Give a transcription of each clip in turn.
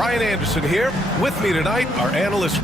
Brian Anderson here. With me tonight, our analyst.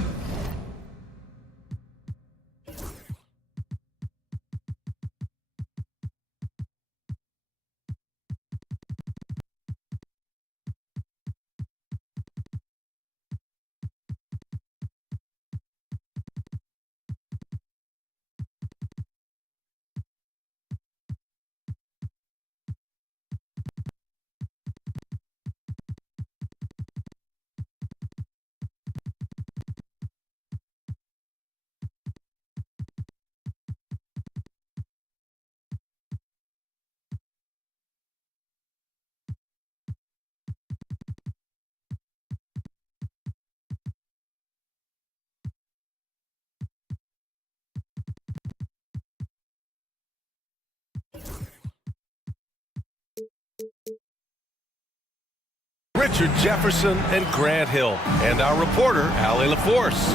Richard Jefferson and Grant Hill, and our reporter, Allie LaForce.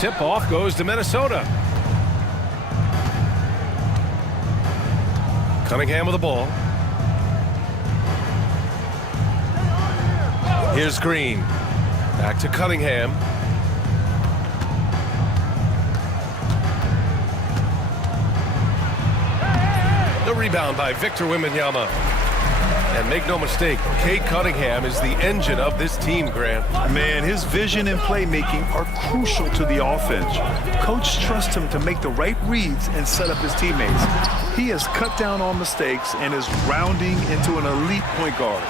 Tip-off goes to Minnesota. Cunningham with the ball. Here's Green. Back to Cunningham. The rebound by Victor Wembanyama. And make no mistake, Cade Cunningham is the engine of this team, Grant. Man, his vision and playmaking are crucial to the offense. Coach trusts him to make the right reads and set up his teammates. He has cut down on mistakes and is rounding into an elite point guard.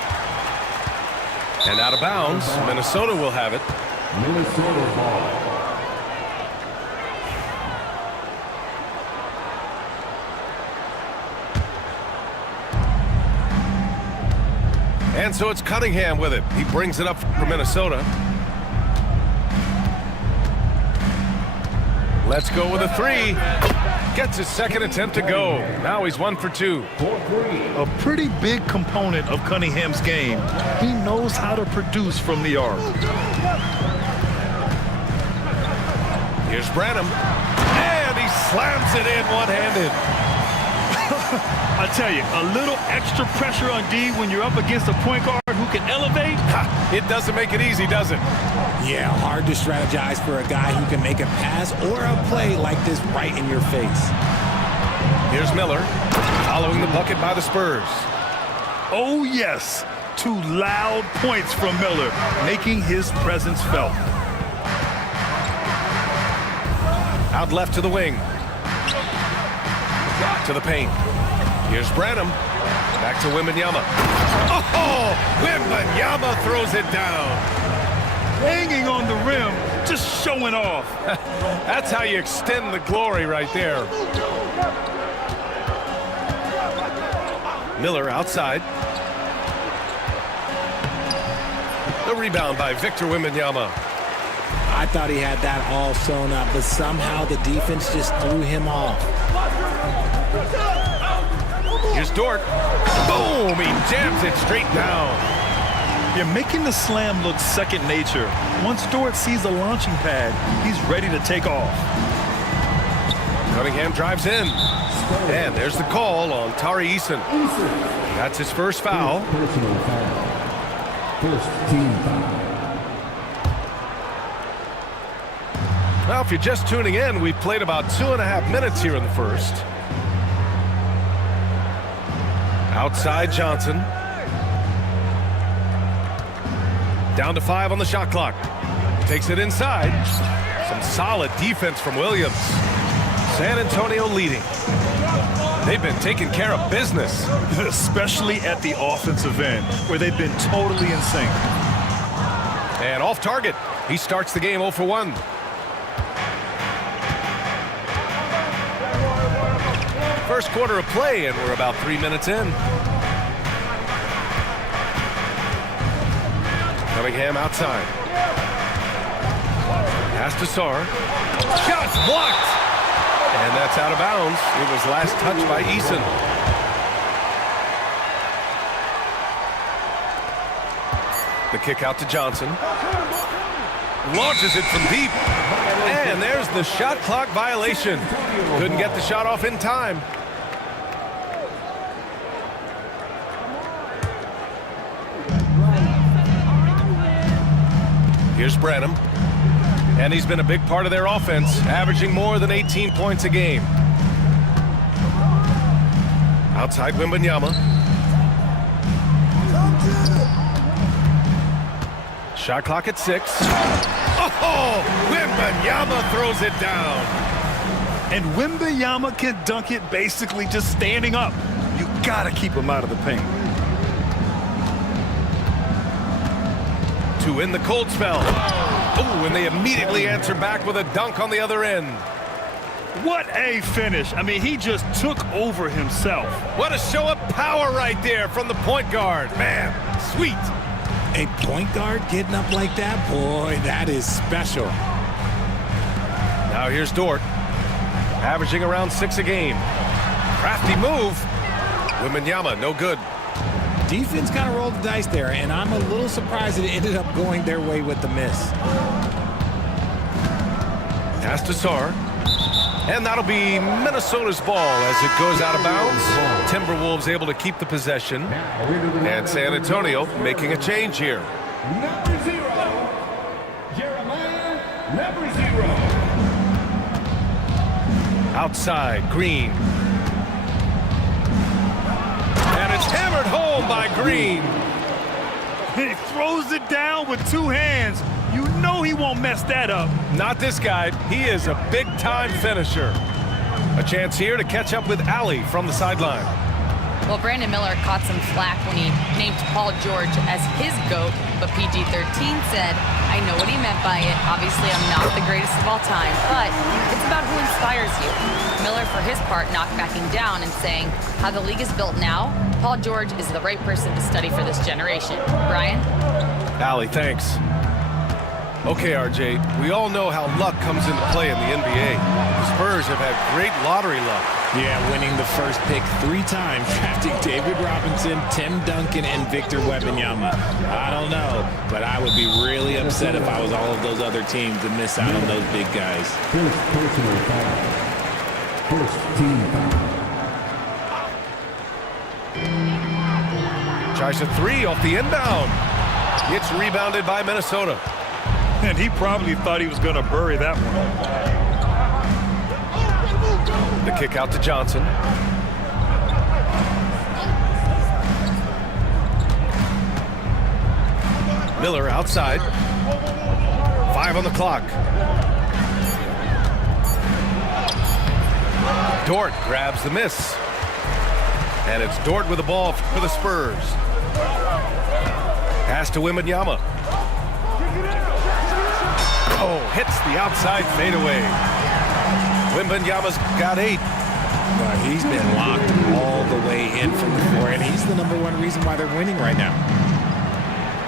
And out of bounds, Minnesota will have it. Minnesota ball. And so it's Cunningham with it. He brings it up for Minnesota. Let's go with a three. Gets his second attempt to go. Now he's 1 for 2. A pretty big component of Cunningham's game. He knows how to produce from the arc. Here's Branham. And he slams it in one-handed. I tell you, a little extra pressure on D when you're up against a point guard who can elevate. It doesn't make it easy, does it? Yeah, hard to strategize for a guy who can make a pass or a play like this right in your face. Here's Miller, following the bucket by the Spurs. Oh, yes. 2 loud points from Miller, making his presence felt. Out left to the wing. To the paint. Here's Branham. Back to Wembanyama. Oh! Wembanyama throws it down. Hanging on the rim, just showing off. That's how you extend the glory right there. Miller outside. The rebound by Victor Wembanyama. I thought he had that all sewn up, but somehow the defense just threw him off. Here's Dort. Boom! He jams it straight down. You're making the slam look second nature. Once Dort sees the launching pad, he's ready to take off. Cunningham drives in. And there's the call on Tari Eason. That's his first foul. Personal foul. First team foul. Well, if you're just tuning in, we've played about 2.5 minutes here in the first. Outside Johnson. Down to 5 on the shot clock. Takes it inside. Some solid defense from Williams. San Antonio leading. They've been taking care of business. Especially at the offensive end, where they've been totally in sync. And off target. He starts the game 0 for 1. First quarter of play, and we're about 3 minutes in. Cunningham outside. Pass to Sarr. Shots blocked! And that's out of bounds. It was last touched by Eason. The kick out to Johnson. Launches it from deep. And there's the shot clock violation. Couldn't get the shot off in time. Here's Branham. And he's been a big part of their offense, averaging more than 18 points a game. Outside Wembanyama. Shot clock at 6. Oh, Wembanyama throws it down. And Wembanyama can dunk it basically just standing up. You gotta keep him out of the paint. 2 in the cold spell. Oh, and they immediately answer back with a dunk on the other end. What a finish. I mean, he just took over himself. What a show of power right there from the point guard. Man, sweet. A point guard getting up like that? Boy, that is special. Now here's Dort, averaging around 6 a game. Crafty move. Wembanyama, no good. Defense kind of rolled the dice there, and I'm a little surprised it ended up going their way with the miss. Pass to Sarr. And that'll be Minnesota's ball as it goes out of bounds. Timberwolves able to keep the possession. And San Antonio making a change here. Number 0, Jeremiah, number 0. Outside, Green. And it's hammered home by Green. He throws it down with 2 hands. You know he won't mess that up. Not this guy. He is a big-time finisher. A chance here to catch up with Allie from the sideline. Well, Brandon Miller caught some flack when he named Paul George as his GOAT, but PG-13 said, I know what he meant by it. Obviously, I'm not the greatest of all time, but it's about who inspires you. Miller, for his part, not backing down and saying, how the league is built now, Paul George is the right person to study for this generation. Brian? Allie, thanks. Okay, RJ, we all know how luck comes into play in the NBA. The Spurs have had great lottery luck. Yeah, winning the first pick 3 times, drafting David Robinson, Tim Duncan, and Victor Wembanyama. I don't know, but I would be really upset if I was all of those other teams to miss out on those big guys. First personal foul. First team foul. Tries a 3 off the inbound. It's rebounded by Minnesota. And he probably thought he was going to bury that one. The kick out to Johnson. Miller outside. 5 on the clock. Dort grabs the miss. And it's Dort with the ball for the Spurs. Pass to Wembanyama. Oh, hits the outside fadeaway. Wembanyama's got 8. Well, he's been locked all the way in from the floor, and he's the #1 reason why they're winning right now.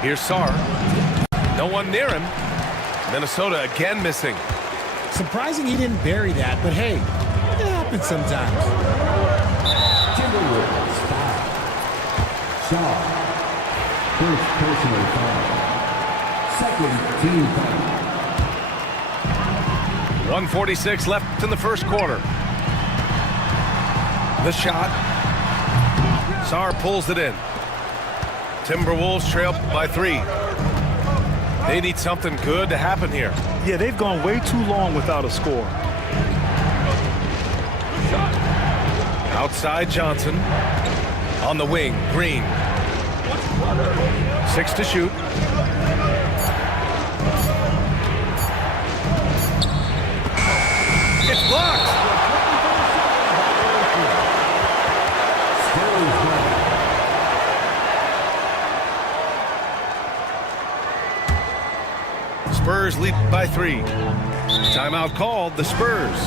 Here's Sarr. No one near him. Minnesota again missing. Surprising he didn't bury that, but hey, it happens sometimes. Timberwolves foul. Shaw. First personal foul. Second team foul. 1:46 left in the first quarter. The shot. Sarr pulls it in. Timberwolves trail by 3. They need something good to happen here. Yeah, they've gone way too long without a score. Outside Johnson. On the wing, Green. 6 to shoot. It's blocked. Spurs lead by 3. Timeout called, the Spurs.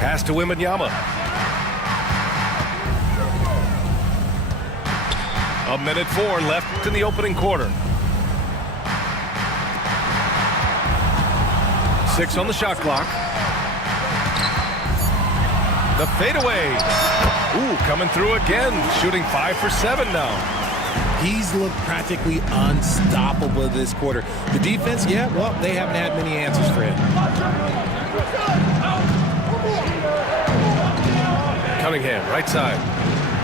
Pass to Wembanyama. A minute 4 left in the opening quarter. 6 on the shot clock. The fadeaway. Ooh, coming through again. Shooting 5 for 7 now. He's looked practically unstoppable this quarter. The defense, yeah, well, they haven't had many answers for him. Cunningham, right side.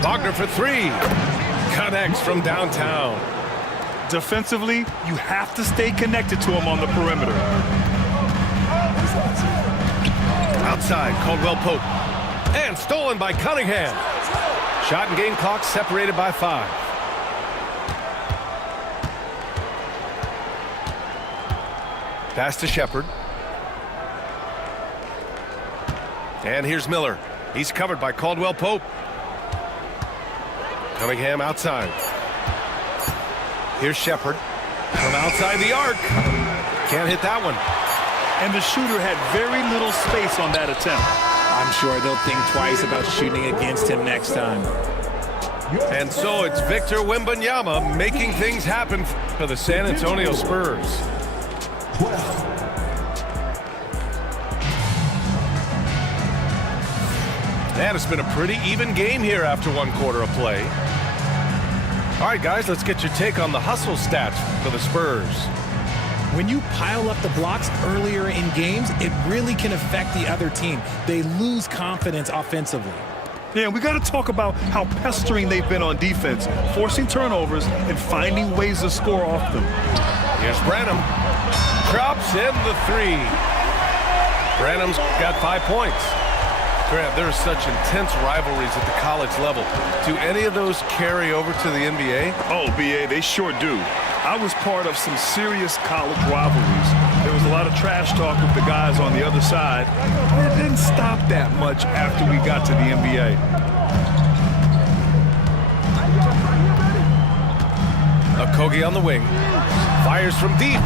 Wagner for 3. Connects from downtown. Defensively, you have to stay connected to him on the perimeter. Outside, Caldwell Pope. And stolen by Cunningham. Shot and game clock separated by 5. Pass to Shepard. And here's Miller. He's covered by Caldwell Pope. Cunningham outside. Here's Shepard. From outside the arc. Can't hit that one. And the shooter had very little space on that attempt. I'm sure they'll think twice about shooting against him next time. And so it's Victor Wembanyama making things happen for the San Antonio Spurs. And it's been a pretty even game here after 1 quarter of play. All right, guys, let's get your take on the hustle stats for the Spurs. When you pile up the blocks earlier in games, it really can affect the other team. They lose confidence offensively. Yeah, we got to talk about how pestering they've been on defense, forcing turnovers and finding ways to score off them. Here's Branham. Drops in the 3. Branham's got 5 points. Grant, there are such intense rivalries at the college level. Do any of those carry over to the NBA? Oh, BA, they sure do. I was part of some serious college rivalries. There was a lot of trash talk with the guys on the other side. It didn't stop that much after we got to the NBA. Okogie on the wing. Fires from deep.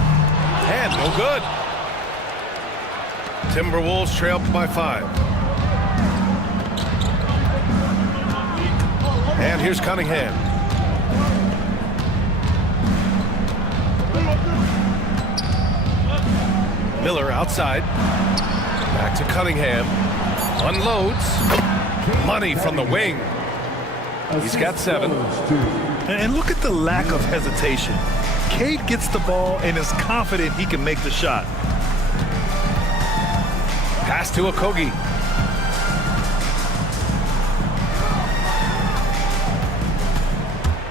And no good. Timberwolves trail by 5. And here's Cunningham. Miller outside. Back to Cunningham. Unloads. Money from the wing. He's got 7. And look at the lack of hesitation. Cade gets the ball and is confident he can make the shot. Pass to Okogie.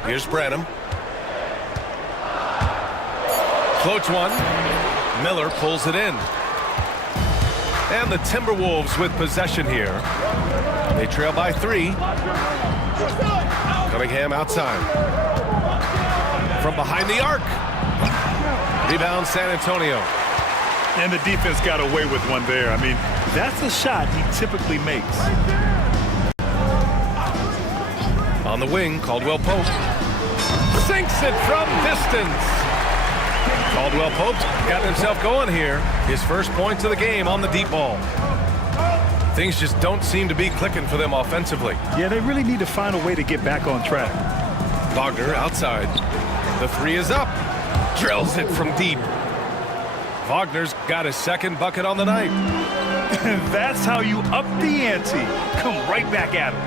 Here's Branham. Floats one. Miller pulls it in. And the Timberwolves with possession here. They trail by 3. Cunningham outside. From behind the arc. Rebound San Antonio. And the defense got away with one there. I mean, that's a shot he typically makes. On the wing, Caldwell Pope. Sinks it from distance. Caldwell Pope's got himself going here. His first points of the game on the deep ball. Things just don't seem to be clicking for them offensively. Yeah, they really need to find a way to get back on track. Wagner outside. The 3 is up. Drills it from deep. Wagner's got his second bucket on the night. That's how you up the ante. Come right back at him.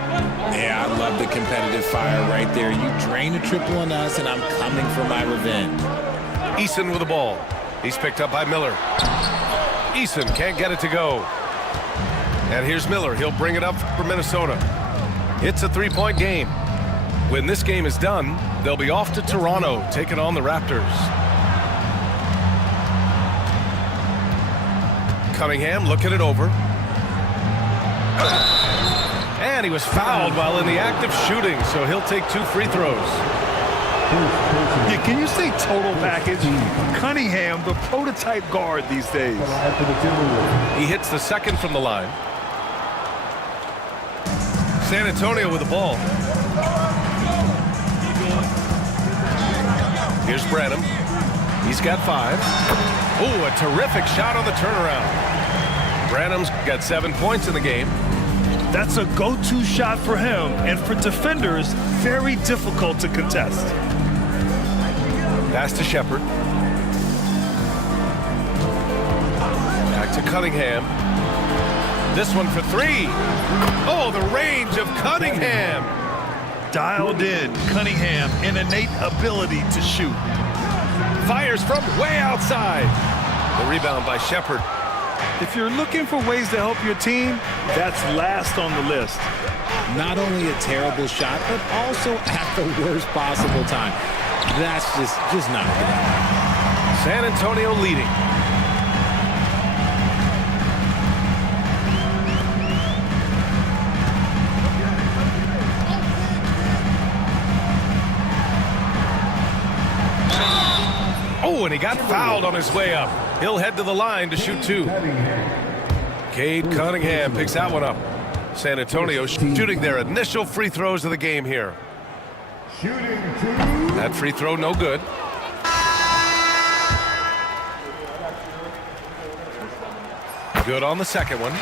Yeah, I love the competitive fire right there. You drain a triple on us, and I'm coming for my revenge. Eason with the ball. He's picked up by Miller. Eason can't get it to go. And here's Miller. He'll bring it up for Minnesota. It's a 3-point game. When this game is done, they'll be off to Toronto, taking on the Raptors. Cunningham looking it over. And he was fouled while in the act of shooting, so he'll take 2 free throws. Yeah, can you say total package? Cunningham, the prototype guard these days. He hits the second from the line. San Antonio with the ball. Here's Branham. He's got 5. Oh, a terrific shot on the turnaround. Branham's got 7 points in the game. That's a go-to shot for him, and for defenders, very difficult to contest. Pass to Shepard. Back back to Cunningham. This one for three. Oh, the range of Cunningham. Dialed in, Cunningham, an innate ability to shoot. Fires from way outside. The rebound by Shepherd. If you're looking for ways to help your team, that's last on the list. Not only a terrible shot, but also at the worst possible time. That's just not good. San Antonio leading. Oh, and he got fouled on his way up. He'll head to the line to shoot two. Cade Cunningham picks that one up. San Antonio shooting their initial free throws of the game here. That free throw no good. Good on the second one.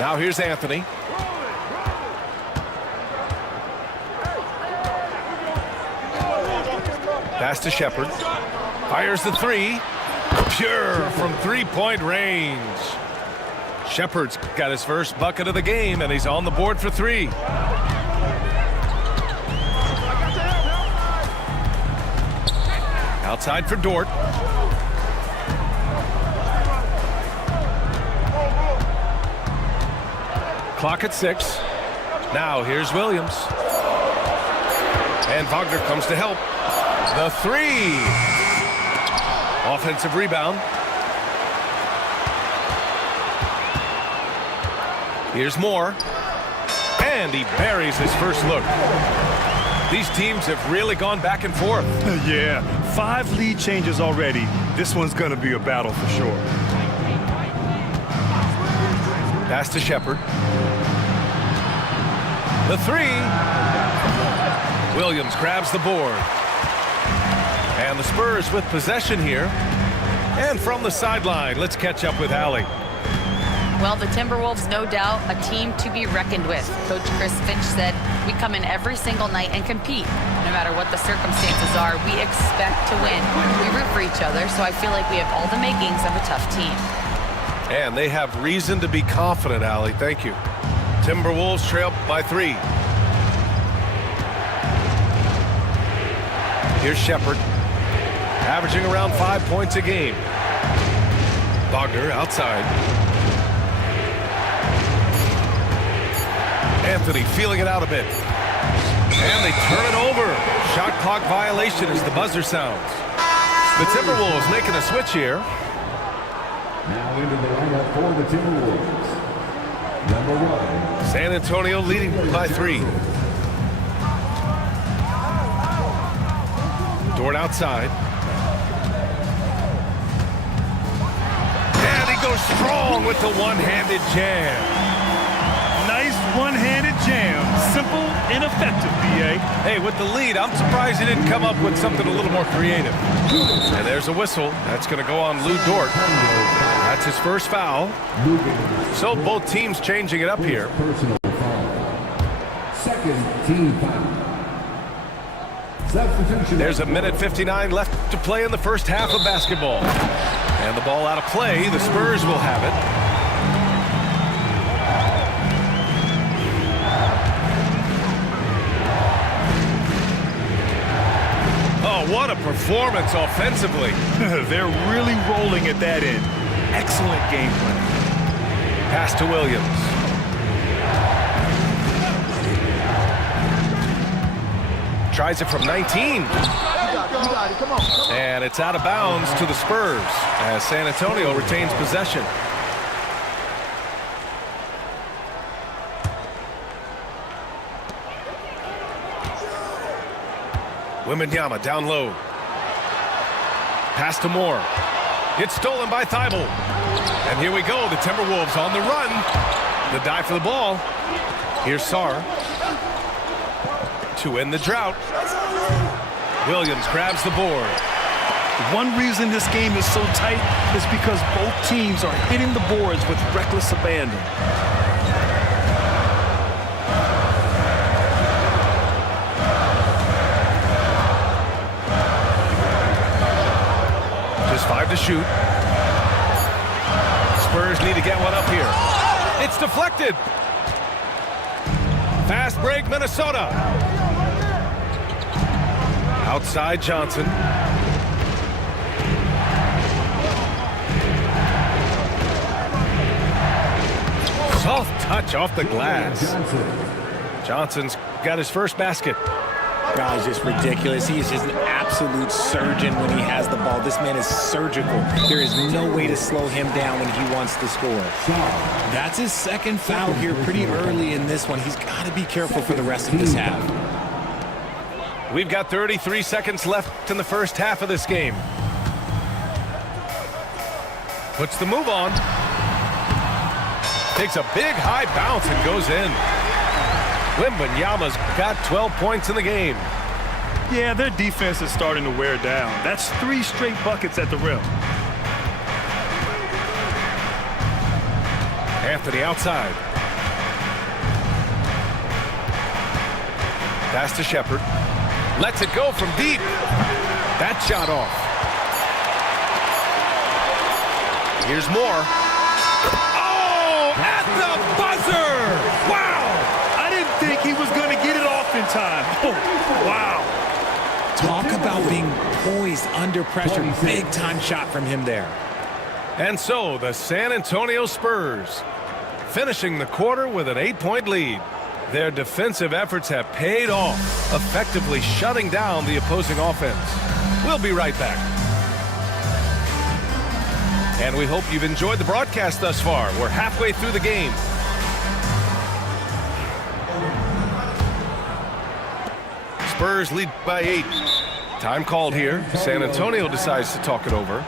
Now here's Anthony. Pass to Shepherd. Fires the three. Pure from three-point range. Shepherd's got his first bucket of the game, and he's on the board for three. Outside for Dort. Clock at 6. Now here's Williams. And Wagner comes to help. The three. Offensive rebound. Here's Moore. And he buries his first look. These teams have really gone back and forth. Yeah, 5 lead changes already. This one's going to be a battle for sure. Pass to Shepherd. The three. Williams grabs the board. And the Spurs with possession here. And from the sideline, let's catch up with Allie. Well, the Timberwolves, no doubt, a team to be reckoned with. Coach Chris Finch said, we come in every single night and compete. No matter what the circumstances are, we expect to win. We root for each other, so I feel like we have all the makings of a tough team. And they have reason to be confident, Allie. Thank you. Timberwolves trail by 3. Here's Shepherd, averaging around 5 points a game. Wagner outside. Anthony feeling it out a bit. And they turn it over. Shot clock violation as the buzzer sounds. The Timberwolves making a switch here. Now into the lineup for the Timberwolves. Number 1. San Antonio leading by 3. Dort outside. And he goes strong with the one-handed jam. Nice one-handed jam. Simple and effective, B.A. Hey, with the lead, I'm surprised he didn't come up with something a little more creative. And there's a whistle. That's going to go on Lou Dort. That's his first foul. So both teams changing it up here. Personal foul. Second team foul. Substitution. There's a minute 59 left to play in the first half of basketball. And the ball out of play. The Spurs will have it. Oh, what a performance offensively. They're really rolling at that end. Excellent game plan. Pass to Williams. Tries it from 19. And it's out of bounds to the Spurs as San Antonio retains possession. Wembanyama down low. Pass to Moore. It's stolen by Thibault. And here we go, the Timberwolves on the run. The dive for the ball. Here's Sarr. To end the drought. Williams grabs the board. One reason this game is so tight is because both teams are hitting the boards with reckless abandon. to shoot. Spurs need to get one up here. It's deflected. Fast break, Minnesota. Outside Johnson. Soft touch off the glass. Johnson's got his first basket. Guy's just ridiculous. He is just an absolute surgeon when he has the ball. This man is surgical. There is no way to slow him down when he wants to score. That's his second foul here pretty early in this one. He's got to be careful for the rest of this half. We've got 33 seconds left in the first half of this game. Puts the move on. Takes a big high bounce and goes in. Wembanyama's got 12 points in the game. Yeah, their defense is starting to wear down. That's 3 straight buckets at the rim. Anthony outside. Pass to Shepherd. Lets it go from deep. That shot off. Here's more. Oh, at the buzzer! Wow! I didn't think he was going to get it off in time. Oh, wow. Talk about being poised under pressure. Big time shot from him there. And so the San Antonio Spurs finishing the quarter with an 8-point lead. Their defensive efforts have paid off, effectively shutting down the opposing offense. We'll be right back. And we hope you've enjoyed the broadcast thus far. We're halfway through the game. Spurs lead by 8. Time called here. San Antonio decides to talk it over.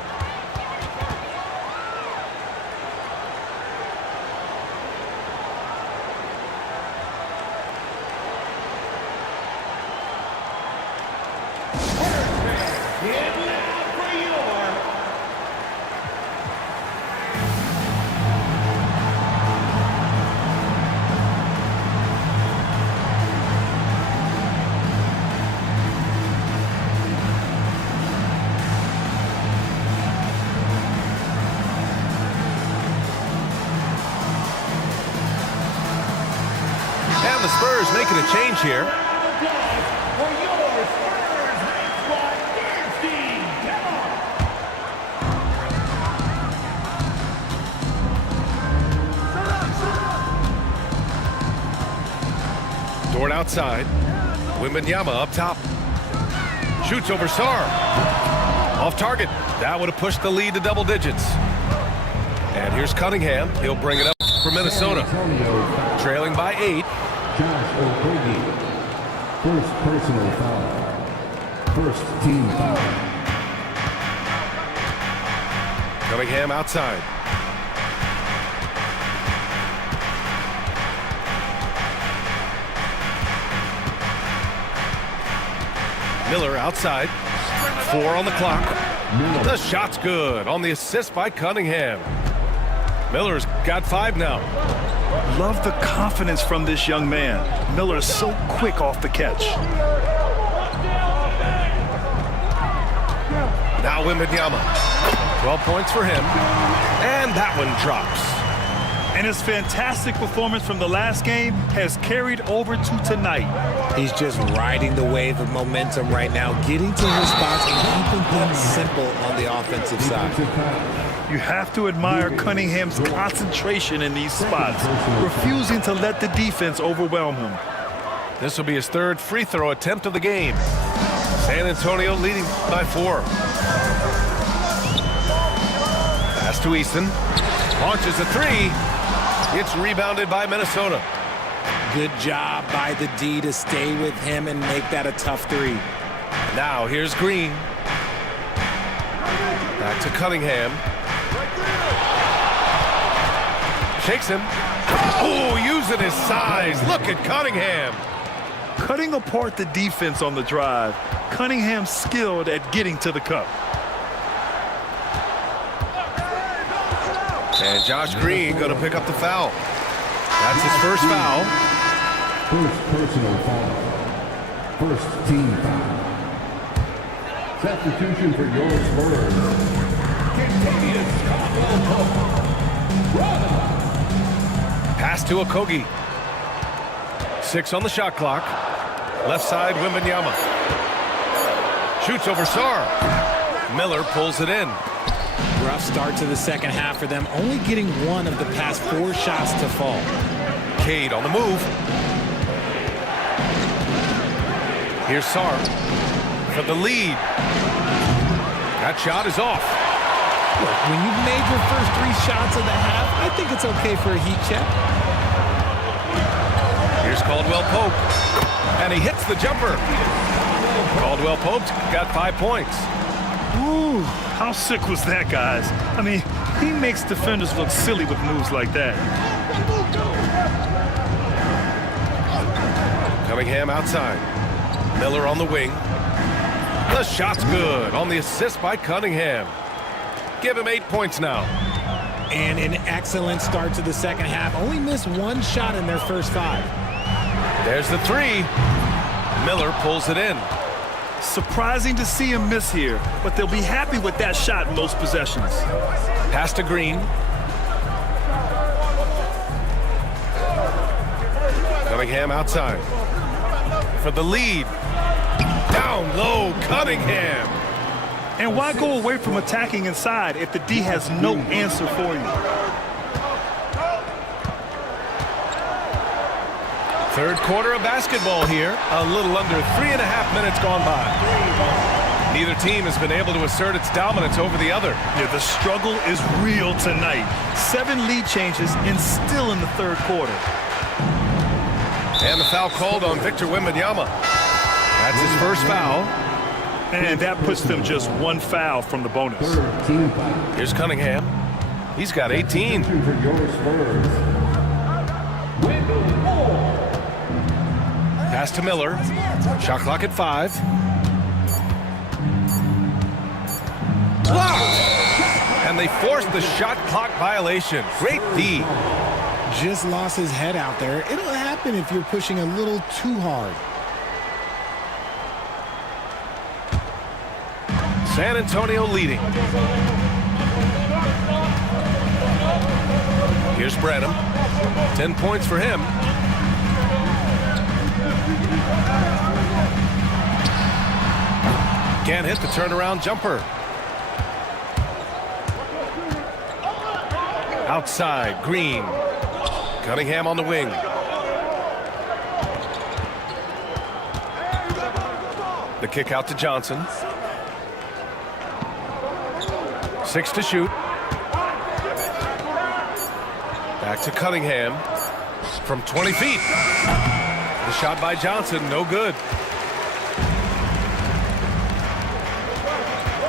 The Spurs making a change here. Dort outside. Wembanyama up top. Shoots over Sarr. Off target. That would have pushed the lead to double digits. And here's Cunningham. He'll bring it up for Minnesota. Trailing by 8. Josh Okogie, first personal foul. First team foul. Cunningham outside. Miller outside. 4 on the clock. The shot's good on the assist by Cunningham. Miller's got 5 now. Love the confidence from this young man. Miller is so quick off the catch. Now Wembanyama. 12 points for him. And that one drops. And his fantastic performance from the last game has carried over to tonight. He's just riding the wave of momentum right now, getting to his spots and keeping things simple on the offensive side. You have to admire Cunningham's concentration in these spots, refusing to let the defense overwhelm him. This will be his 3rd free throw attempt of the game. San Antonio leading by 4. Pass to Eason. Launches a 3. It's rebounded by Minnesota. Good job by the D to stay with him and make that a tough 3. Now here's Green. Back to Cunningham. Shakes him. Oh, using his size. Look at Cunningham. Cutting apart the defense on the drive. Cunningham skilled at getting to the cup. And Josh Green going to pick up the foul. That's his first foul. First personal foul. First team foul. Substitution for your Spurs. Pass to Okogie. 6 on the shot clock. Left side, Wembanyama. Shoots over Sarr. Miller pulls it in. Rough start to the second half for them, only getting one of the past 4 shots to fall. Cade on the move. Here's Sarr for the lead. That shot is off. Look, when you've made your first 3 shots of the half, I think it's okay for a heat check. Here's Caldwell Pope. And he hits the jumper. Caldwell Pope's got 5 points. Ooh, how sick was that, guys? I mean, he makes defenders look silly with moves like that. Cunningham outside. Miller on the wing. The shot's good on the assist by Cunningham. Give him 8 points now. And an excellent start to the second half. Only missed 1 shot in their first 5. There's the 3. Miller pulls it in. Surprising to see him miss here, but they'll be happy with that shot in most possessions. Pass to Green. Cunningham outside. For the lead. Down low, Cunningham. And why go away from attacking inside if the D has no answer for you? Third quarter of basketball here. A little under 3.5 minutes gone by. Neither team has been able to assert its dominance over the other. Yeah, the struggle is real tonight. 7 lead changes and still in the third quarter. And the foul called on Victor Wembanyama. That's his first foul. And that puts them just 1 foul from the bonus. Here's Cunningham. He's got 18. For your Spurs. Pass to Miller. Shot clock at 5. Blocked! And they forced the shot clock violation. Great D. Just lost his head out there. It'll happen if you're pushing a little too hard. San Antonio leading. Here's Branham. 10 points for him. Can't hit the turnaround jumper. Outside, Green. Cunningham on the wing. The kick out to Johnson. 6 to shoot. Back to Cunningham from 20 feet. The shot by Johnson, no good.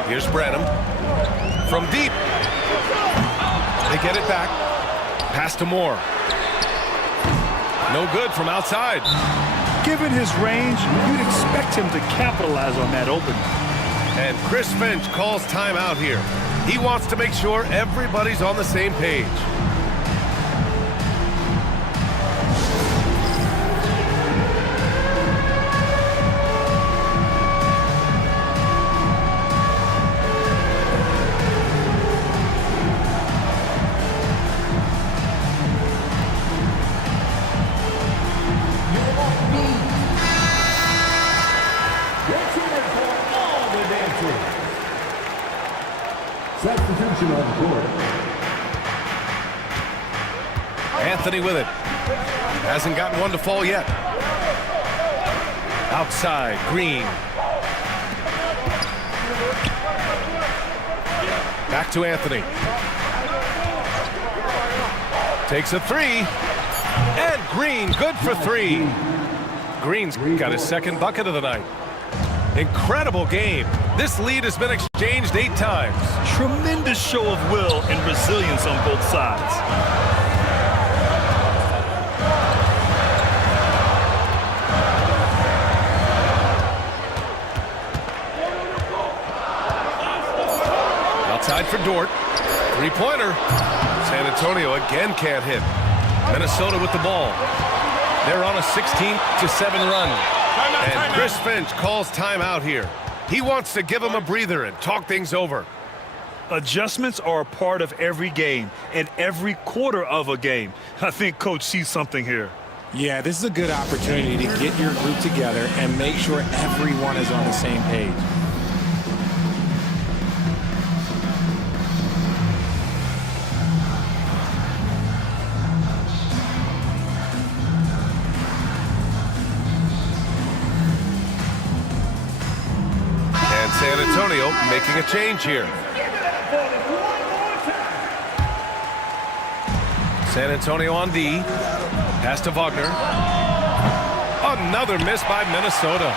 Here's Branham from deep. They get it back. Pass to Moore. No good from outside. Given his range, you'd expect him to capitalize on that opening. And Chris Finch calls timeout here. He wants to make sure everybody's on the same page. Substitution on the court. Anthony with it. Hasn't gotten one to fall yet. Outside, Green. Back to Anthony. Takes a 3. And Green, good for 3. Green's got his second bucket of the night. Incredible game. This lead has been exchanged 8 times. Tremendous show of will and resilience on both sides. Outside for Dort. 3-pointer. San Antonio again can't hit. Minnesota with the ball. They're on a 16-7 run. And Chris Finch calls timeout here. He wants to give him a breather and talk things over. Adjustments are a part of every game and every quarter of a game. I think Coach sees something here. Yeah, this is a good opportunity to get your group together and make sure everyone is on the same page. And San Antonio making a change here. San Antonio on D. Pass to Wagner. Another miss by Minnesota.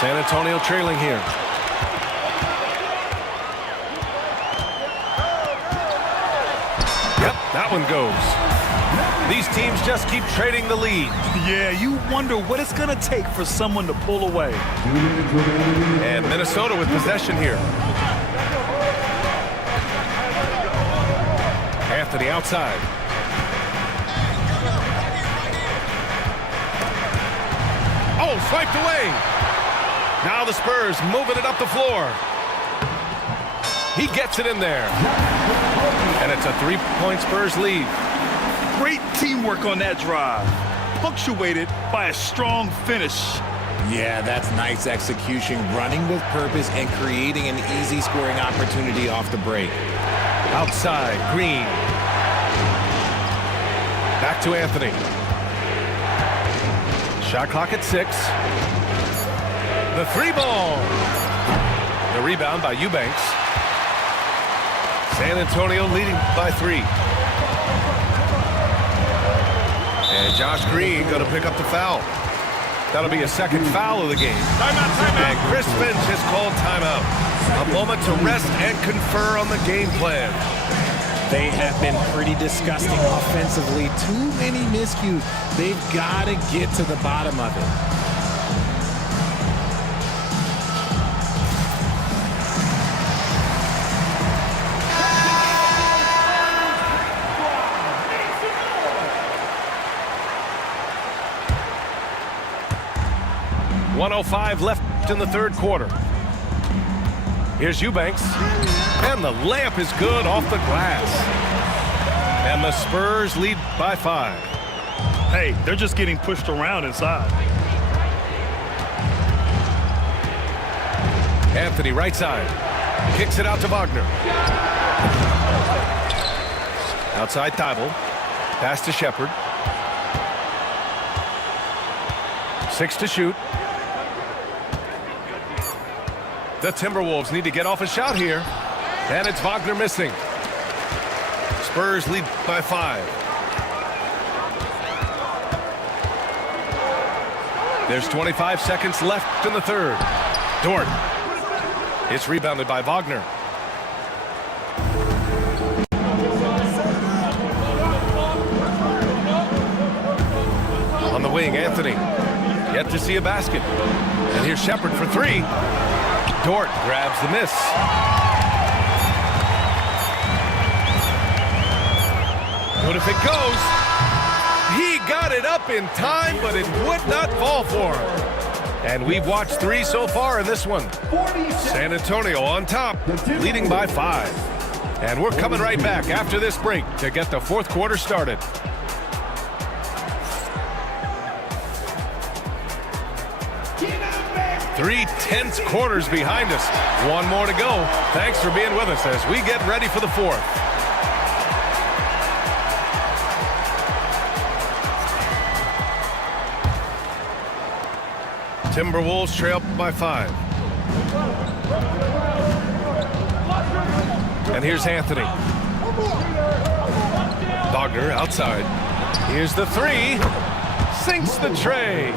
San Antonio trailing here. Yep, that one goes. These teams just keep trading the lead. Yeah, you wonder what it's going to take for someone to pull away. And Minnesota with possession here. Anthony outside. Oh, swiped away. Now the Spurs moving it up the floor. He gets it in there. And it's a 3-point Spurs lead. Great teamwork on that drive, punctuated by a strong finish. Yeah, that's nice execution, running with purpose and creating an easy scoring opportunity off the break. Outside, Green. Back to Anthony. Shot clock at 6. The 3-ball. The rebound by Eubanks. San Antonio leading by 3. And Josh Green going to pick up the foul. That'll be a second foul of the game. Timeout, timeout. And Chris Finch has called timeout. A moment to rest and confer on the game plan. They have been pretty disgusting offensively. Too many miscues. They've got to get to the bottom of it. .105 left in the third quarter. Here's Eubanks. And the layup is good off the glass. And the Spurs lead by 5. Hey, they're just getting pushed around inside. Anthony right side. Kicks it out to Wagner. Outside Thibault. Pass to Shepherd. 6 to shoot. The Timberwolves need to get off a shot here. And it's Wagner missing. Spurs lead by 5. There's 25 seconds left in the third. Dort. It's rebounded by Wagner. On the wing, Anthony. Yet to see a basket. And here's Shepherd for 3. Dort grabs the miss. Good if it goes. He got it up in time, but it would not fall for him. And we've watched 3 so far in this one. San Antonio on top, leading by 5. And we're coming right back after this break to get the fourth quarter started. Three tense quarters behind us. One more to go. Thanks for being with us as we get ready for the fourth. Timberwolves trail by 5. And here's Anthony. Wagner outside. Here's the 3. Sinks the tray.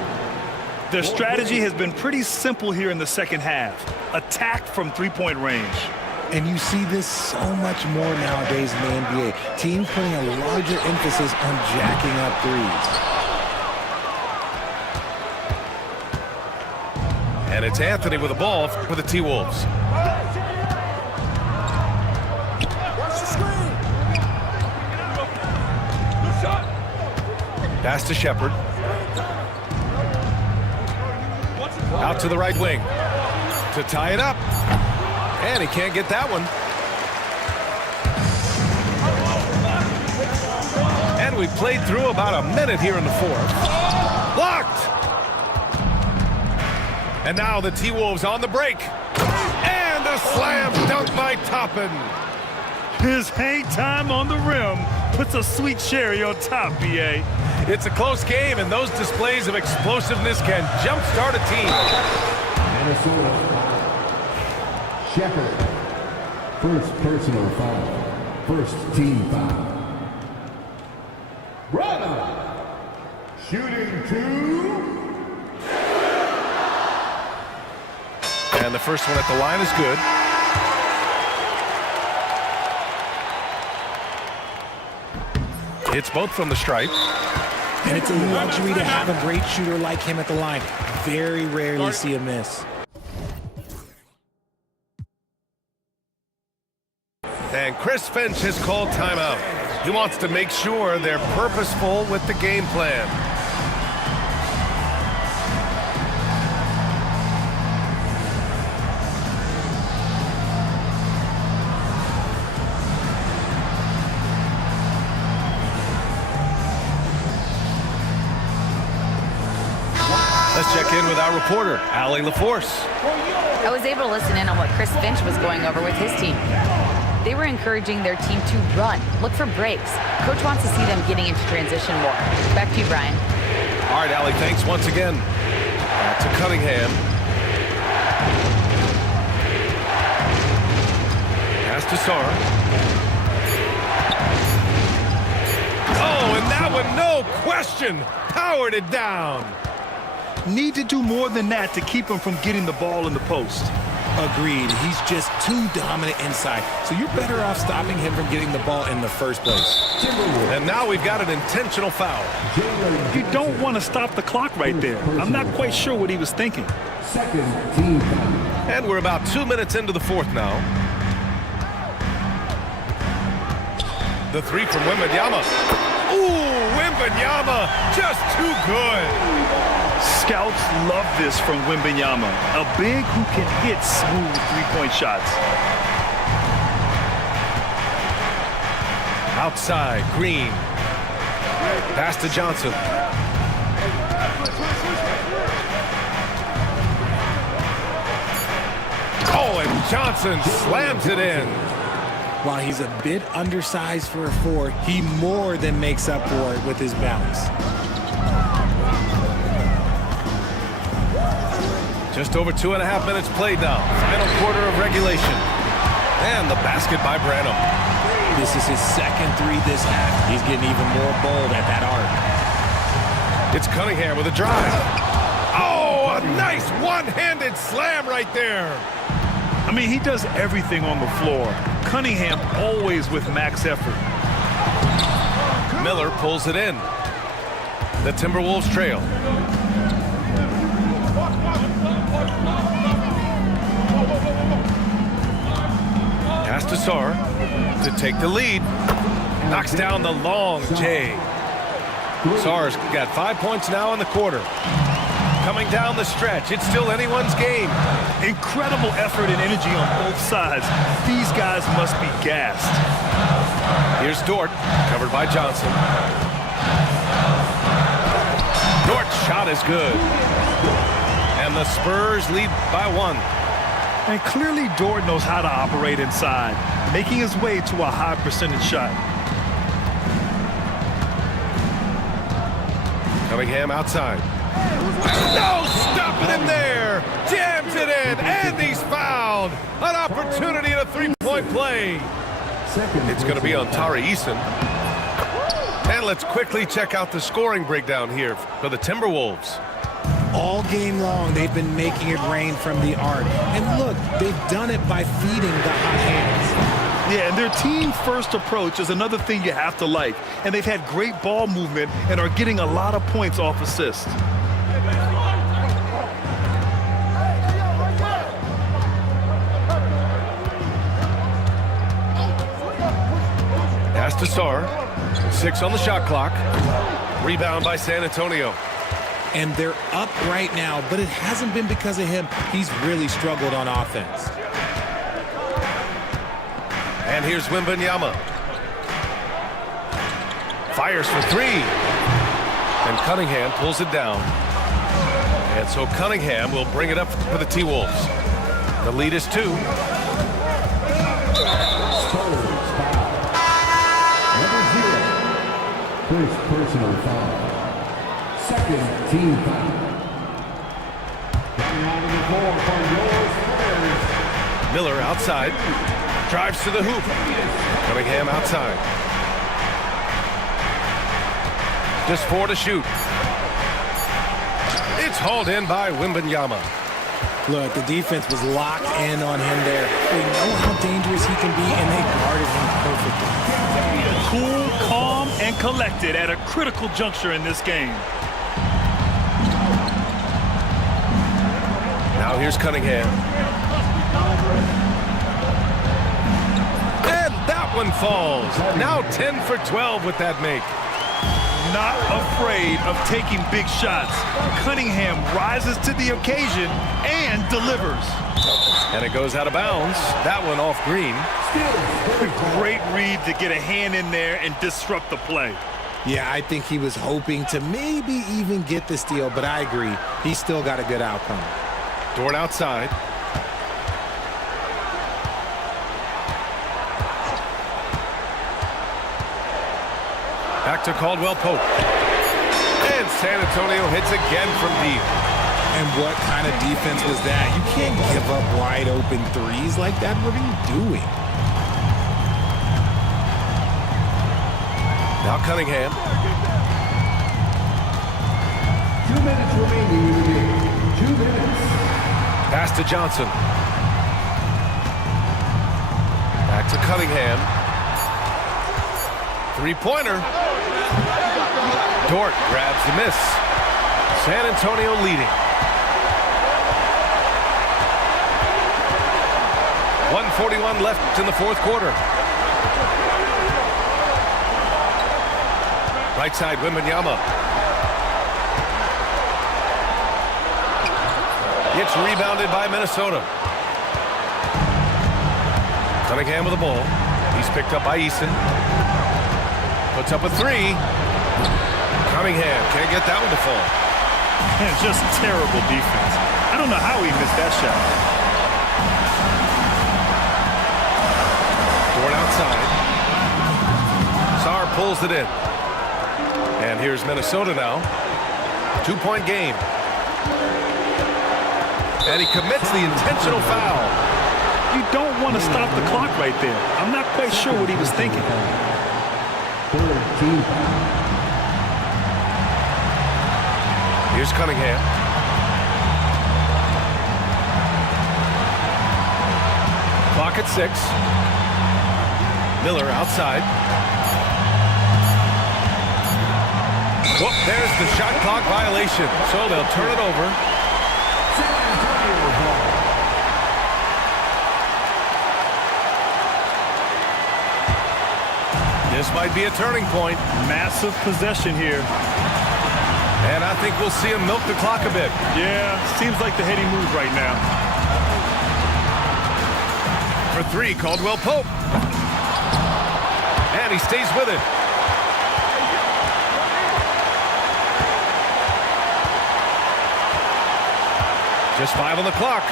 Their strategy has been pretty simple here in the second half. Attack from three-point range. And you see this so much more nowadays in the NBA. Teams putting a larger emphasis on jacking up threes. And it's Anthony with the ball for the T-Wolves. Pass to Shepherd. Out to the right wing to tie it up. And he can't get that one. we played through about a minute here in the fourth. Blocked! And now the T-Wolves on the break. And a slam dunk by Toppin. His hang time on the rim puts a sweet cherry on top, B.A. It's a close game, and those displays of explosiveness can jumpstart a team. Minnesota. Shepard. First personal foul. First team foul. Brother. Shooting 2. And the first one at the line is good. Hits both from the stripe. And it's a luxury to have a great shooter like him at the line. Very rarely see a miss. And Chris Finch has called timeout. He wants to make sure they're purposeful with the game plan. Let's check in with our reporter, Allie LaForce. I was able to listen in on what Chris Finch was going over with his team. They were encouraging their team to run, look for breaks. Coach wants to see them getting into transition more. Back to you, Brian. All right, Allie, thanks once again. To Cunningham. Pass to Sarr. Oh, and that one, no question, powered it down. Need to do more than that to keep him from getting the ball in the post. Agreed. He's just too dominant inside. So you're better off stopping him from getting the ball in the first place. And now we've got an intentional foul. You don't want to stop the clock right there. I'm not quite sure what he was thinking. Second team foul. And we're about 2 minutes into the fourth now. The three from Wembanyama. Ooh, Wembanyama, just too good. Scouts love this from Wembanyama, a big who can hit smooth three-point shots. Outside, Green. Pass to Johnson. Oh, and Johnson slams it in. While he's a bit undersized for a 4, he more than makes up for it with his balance. Just over 2.5 minutes played now. Final quarter of regulation. And the basket by Branham. This is his second 3 this half. He's getting even more bold at that arc. It's Cunningham with a drive. Oh, a nice one-handed slam right there. I mean, he does everything on the floor. Cunningham always with max effort. Miller pulls it in. The Timberwolves trail. Pass to Sarr to take the lead. Knocks down the long J. Sarr's got 5 points now in the quarter. Coming down the stretch, it's still anyone's game. Incredible effort and energy on both sides. These guys must be gassed. Here's Dort, covered by Johnson. Dort's shot is good. And the Spurs lead by 1. And clearly Dort knows how to operate inside, making his way to a high percentage shot. Cunningham outside. No, stopping him there. Jams it in, and he's fouled. An opportunity and a three-point play. It's going to be on Tari Eason. And let's quickly check out the scoring breakdown here for the Timberwolves. All game long, they've been making it rain from the arc. And look, they've done it by feeding the hot hands. Yeah, and their team-first approach is another thing you have to like. And they've had great ball movement and are getting a lot of points off assists. Pass to Sarr. 6 on the shot clock. Rebound by San Antonio. And they're up right now, but it hasn't been because of him. He's really struggled on offense. And here's Wembanyama. Fires for three. And Cunningham pulls it down. And so Cunningham will bring it up for the T-Wolves. The lead is 2. Spurs foul. Number 0. First personal foul. Second team foul. Coming out of the floor for your Spurs. Miller outside. Drives to the hoop. Cunningham outside. Just 4 to shoot. It's hauled in by Wembanyama. Look, the defense was locked in on him there. They know how dangerous he can be, and they guarded him perfectly. Cool, calm, and collected at a critical juncture in this game. Now here's Cunningham. And that one falls. Now 10 for 12 with that make. Not afraid of taking big shots. Cunningham rises to the occasion and delivers. And it goes out of bounds. That one off Green. Great read to get a hand in there and disrupt the play. Yeah, I think he was hoping to maybe even get the steal, but I agree. He still got a good outcome. Dort outside. Back to Caldwell Pope. And San Antonio hits again from deep. And what kind of defense was that? You can't give up wide open threes like that. What are you doing? Now Cunningham. 2 minutes remaining in the game. 2 minutes. Pass to Johnson. Back to Cunningham. Three-pointer. Dort grabs the miss. San Antonio leading. 1:41 left in the fourth quarter. Right side, Wembanyama. It's rebounded by Minnesota. Cunningham with the ball. He's picked up by Eason. Puts up a three. Cunningham can't get that one to fall. Man, just terrible defense. I don't know how he missed that shot. Dort outside. Sarr pulls it in. And here's Minnesota now. 2-point game. And he commits the intentional foul. You don't want to stop the clock right there. I'm not quite sure what he was thinking. Here's Cunningham. Clock at 6. Miller outside. Whoop, there's the shot clock violation. So they'll turn it over. This might be a turning point. Massive possession here. And I think we'll see him milk the clock a bit. Yeah, seems like the heady move right now. For three, Caldwell Pope. And he stays with it. Just 5 on the clock.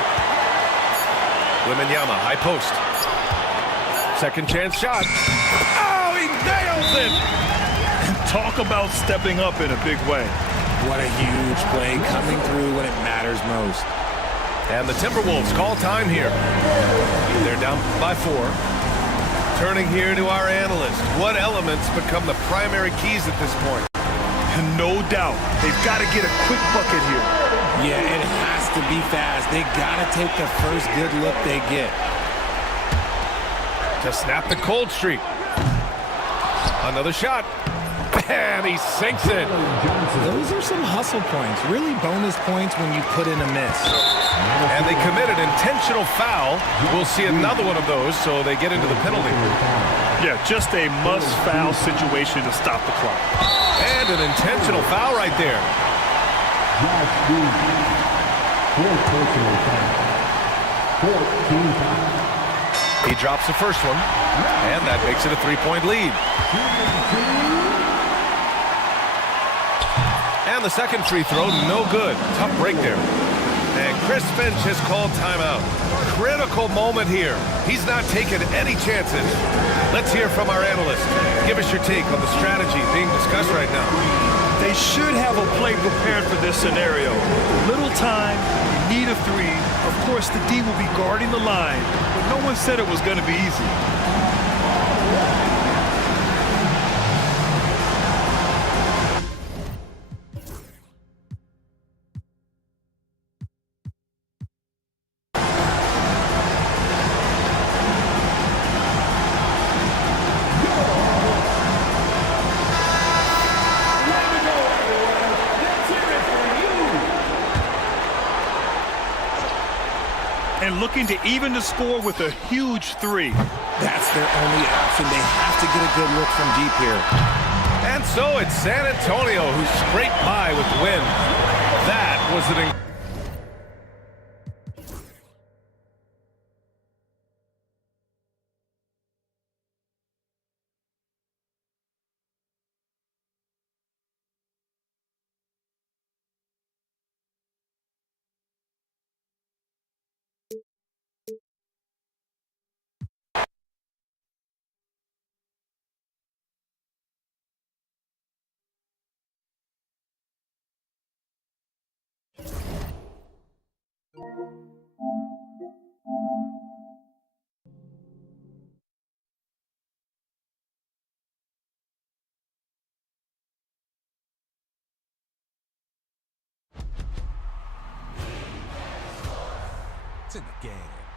Wembanyama, high post. Second chance shot. Oh, he nails it! Talk about stepping up in a big way. What a huge play coming through when it matters most. And the Timberwolves call time here. They're down by 4. Turning here to our analyst. What elements become the primary keys at this point? No doubt. They've got to get a quick bucket here. Yeah, it has to be fast. They got to take the first good look they get. To snap the cold streak. Another shot. And he sinks it. Those are some hustle points. Really bonus points when you put in a miss. And they committed intentional foul. We'll see another one of those, so they get into the penalty. Yeah, just a must-foul situation to stop the clock. And an intentional foul right there. He drops the first one, and that makes it a 3-point lead. on the second free throw, no good. Tough break there. And Chris Finch has called timeout. Critical moment here. He's not taking any chances. Let's hear from our analyst. Give us your take on the strategy being discussed right now. They should have a play prepared for this scenario. Little time, need a three. Of course, the D will be guarding the line, but no one said it was going to be easy. And looking to even the score with a huge three. That's their only option. They have to get a good look from deep here. And so it's San Antonio who scraped by with the win. That was an It's in the game.